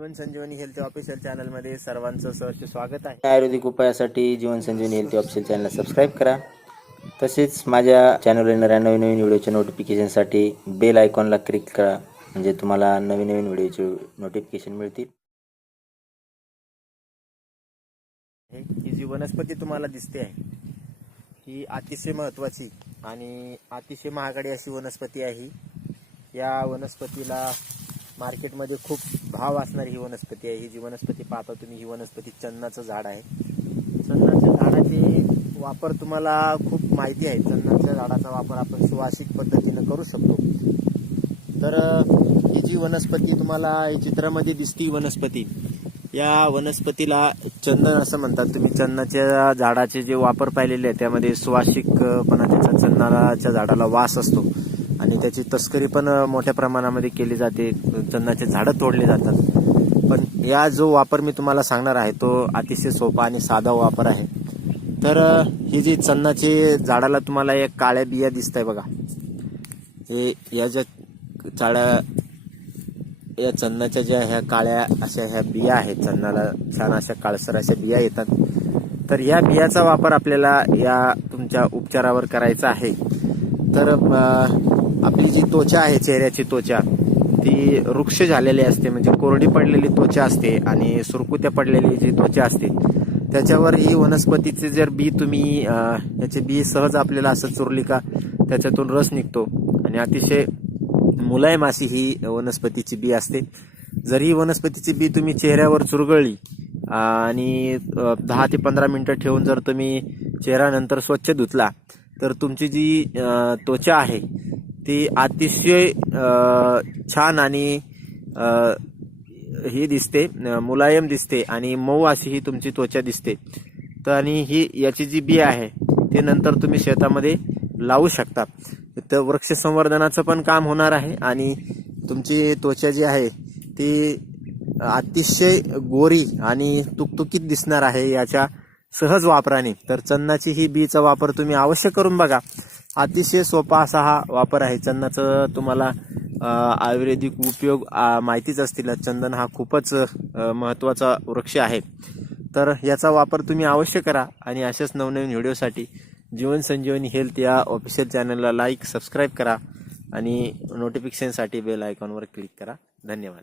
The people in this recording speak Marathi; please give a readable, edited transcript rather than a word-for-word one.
जीवन संजीवनी हेल्थ ऑफिशियल चॅनलमध्ये सर्वांचं सहर्ष स्वागत आहे। आयुर्वेदिक उपायासाठी जीवन संजीवनी हेल्थ ऑफिशियल चॅनलला सबस्क्राईब करा। तसेच माझ्या चॅनलवर येणाऱ्या नवीन व्हिडिओच्या नोटिफिकेशनसाठी बेल आयकॉनला क्लिक करा, म्हणजे तुम्हाला नवीन व्हिडिओचे नोटिफिकेशन मिळतील। ही जी वनस्पती तुम्हाला दिसते आहे ही अतिशय महत्त्वाची आणि अतिशय महागडी अशी वनस्पती आहे। या वनस्पतीला मार्केटमध्ये खूप भाव असणारी ही वनस्पती आहे। ही जी वनस्पती पाहता तुम्ही, ही वनस्पती चंदनाचं झाड आहे। चंदनाच्या झाडाचे वापर तुम्हाला खूप माहिती आहे। चंदनाच्या झाडाचा वापर आपण सुवासिक पद्धतीने करू शकतो। तर ही जी वनस्पती तुम्हाला चित्रामध्ये दिसती वनस्पती, या वनस्पतीला चंदन असं म्हणतात। तुम्ही चंदनाच्या झाडाचे जे वापर पाहिलेले आहे त्यामध्ये सुवासिकपणा, त्याचा चंदनाच्या झाडाला वास असतो आणि त्याची तस्करी पण मोठ्या प्रमाणामध्ये केली जाते। चंदनाचे झाडं तोडले जातात। पण या जो वापर मी तुम्हाला सांगणार आहे तो अतिशय सोपा आणि साधा वापर आहे। तर ही जी चंदनाचे झाडाला तुम्हाला एक काळ्या बिया दिसत आहे बघा, हे या ज्या या चंदनाच्या ज्या ह्या काळ्या अशा ह्या बिया आहेत, चंदनाला छान अशा काळसर अशा बिया येतात। तर या बियाचा वापर आपल्याला या तुमच्या उपचारावर करायचा आहे। तर आपली जी त्वचा आहे, चेहऱ्याची त्वचा ती रुक्ष झालेली असते, म्हणजे कोरडी पडलेली त्वचा असते आणि सुरकुत्या पडलेली जी त्वचा असते त्याच्यावर ही वनस्पतीचे जर बी तुम्ही याचे बी सहज आपल्याला असं चुरली का त्याच्यातून रस निघतो आणि अतिशय मुलायम अशी ही वनस्पतीची बी असते। जर ही वनस्पतीची बी तुम्ही चेहऱ्यावर चुरगळली आणि 10 ते 15 मिनिटं ठेवून जर तुम्ही चेहरा नंतर स्वच्छ धुतला तर तुमची जी त्वचा आहे ती अतिशय छान आणि ही दिसते, मुलायम दिसते आणि मऊ अशी ही तुमची त्वचा दिसते। तर आणि ही याची जी बी आहे ते नंतर तुम्ही शेतामध्ये लावू शकता। तर वृक्ष संवर्धनाचं पण काम होणार आहे आणि तुमची त्वचा जी आहे ती अतिशय गोरी आणि तुकतुकीत दिसणार आहे याच्या सहज वापराने। तर चंदनाची ही बीचा वापर तुम्ही अवश्य करून बघा। अतिशय सोपा असा हा वापर आहे। चंदनाचं तुम्हाला आयुर्वेदिक उपयोग माहितीच असतील। चंदन हा खूपच महत्त्वाचा वृक्ष आहे। तर याचा वापर तुम्ही अवश्य करा आणि अशाच नवनवीन व्हिडिओसाठी जीवन संजीवनी हेल्थ या ऑफिशियल चॅनलला लाईक, सबस्क्राईब करा आणि नोटिफिकेशनसाठी बेल आयकॉनवर क्लिक करा। धन्यवाद।